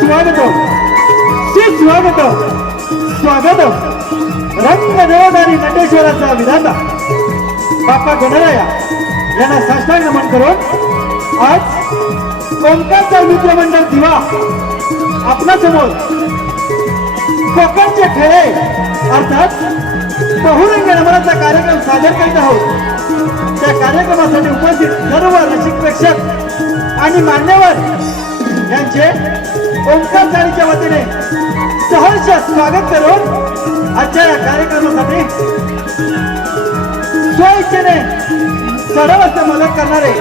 सुस्वागतम सुस्वागतम स्वागतम आणि नटेश्वराचा विधाता. बाप्पा गणराया यांना साष्टांग नमन करून आज कोणताचा मित्रमंडळ दिवा आपल्यासमोर कोकणचे खेळे अर्थात बहुरंग नमनाचा कार्यक्रम सादर करीत आहोत. त्या कार्यक्रमासाठी उपस्थित सर्व रसिक प्रेक्षक आणि मान्यवर यांचे ओंकार चाळीच्या वतीने सहर्ष स्वागत करून आजच्या या कार्यक्रमासाठी स्वइच्छेने सर्वस्व मदत करणारे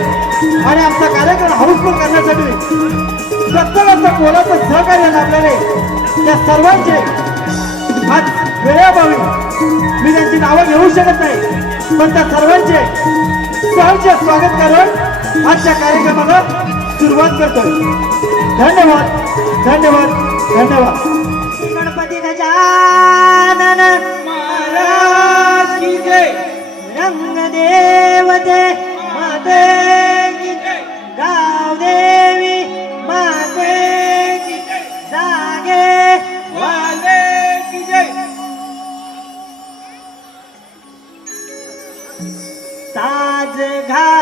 आणि आमचा कार्यक्रम हाऊसफुल करण्यासाठी सत्तराचा मोलाचं सहकार्य लाभलेले या सर्वांचे आज वेळाभावी मी त्यांची नावं घेऊ शकत नाही पण त्या सर्वांचे सहर्ष स्वागत करून आजच्या कार्यक्रमाला सुरुवात करतोय. धन्यवाद. धन्यवाद धन्यवाद. गणपती गजानन महाराज की जय. रंग देवते माते की जय. गाव देवी माते की जय. जागे वाले की जय. साज घा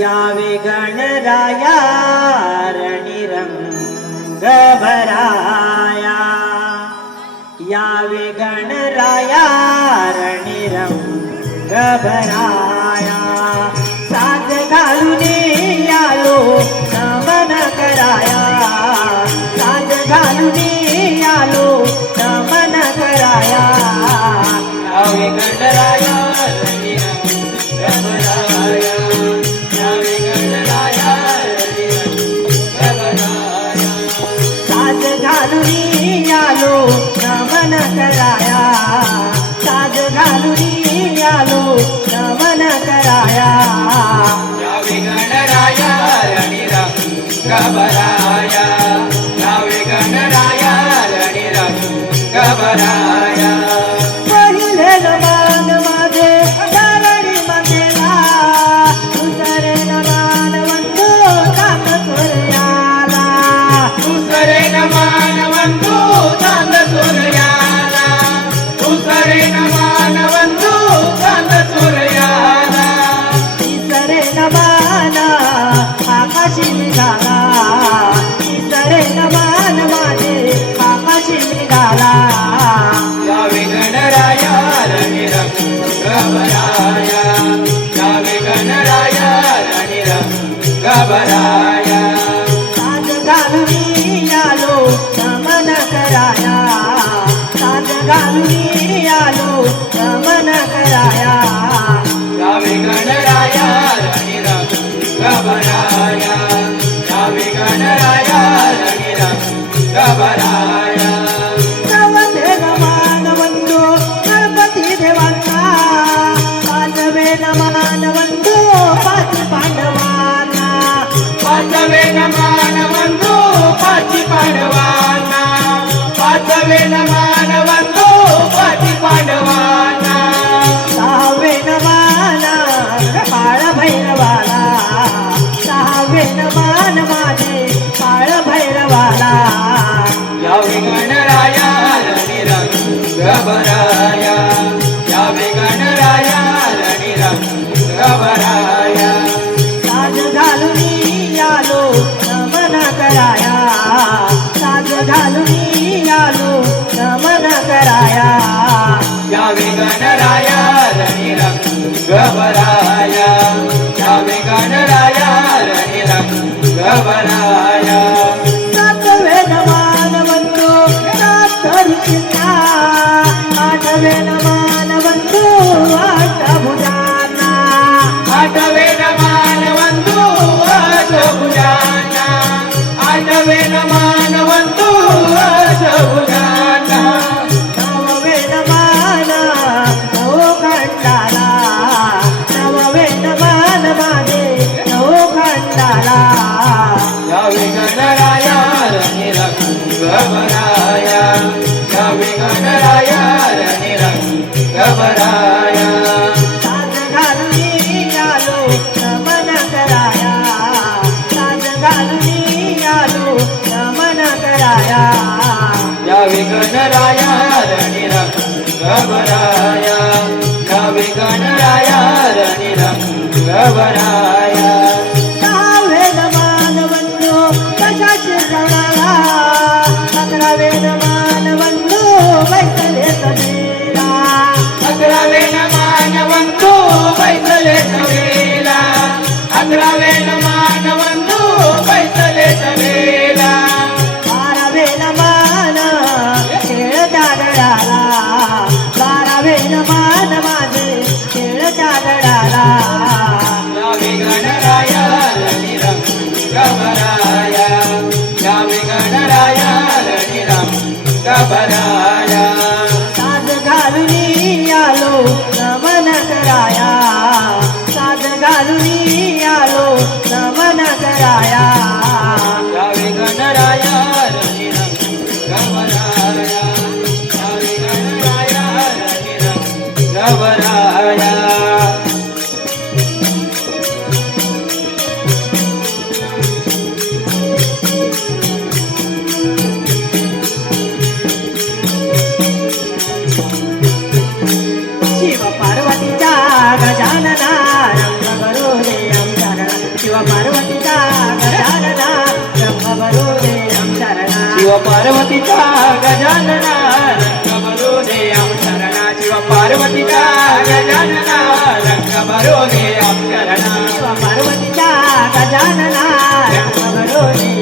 यावे गणरायारणिरङ्गभराया। रणि रं यावे गणराया पांडवांना। पाचवे नमान वंदू पाची पांडवांना। भराया यावे गणराया रणिरंग भराया साज घालून आलो नमन कराया साज घालून आलो नमन कराया आठवे नमान गणराया रणिरंग भराया यावे गणराया रणिरंग भराया दहावे मानवंतो कशाचे प्रणाला अकरावे मानवंतो रणिरंग साज घालून आलो नमन कराया. शिव पार्वतीचा गजानना रंग भरो दे आम शरणा. शिव पार्वतीचा गजानना रंग भरो दे आम शरणा. शिव पार्वतीचा गजानना रंग भरो दे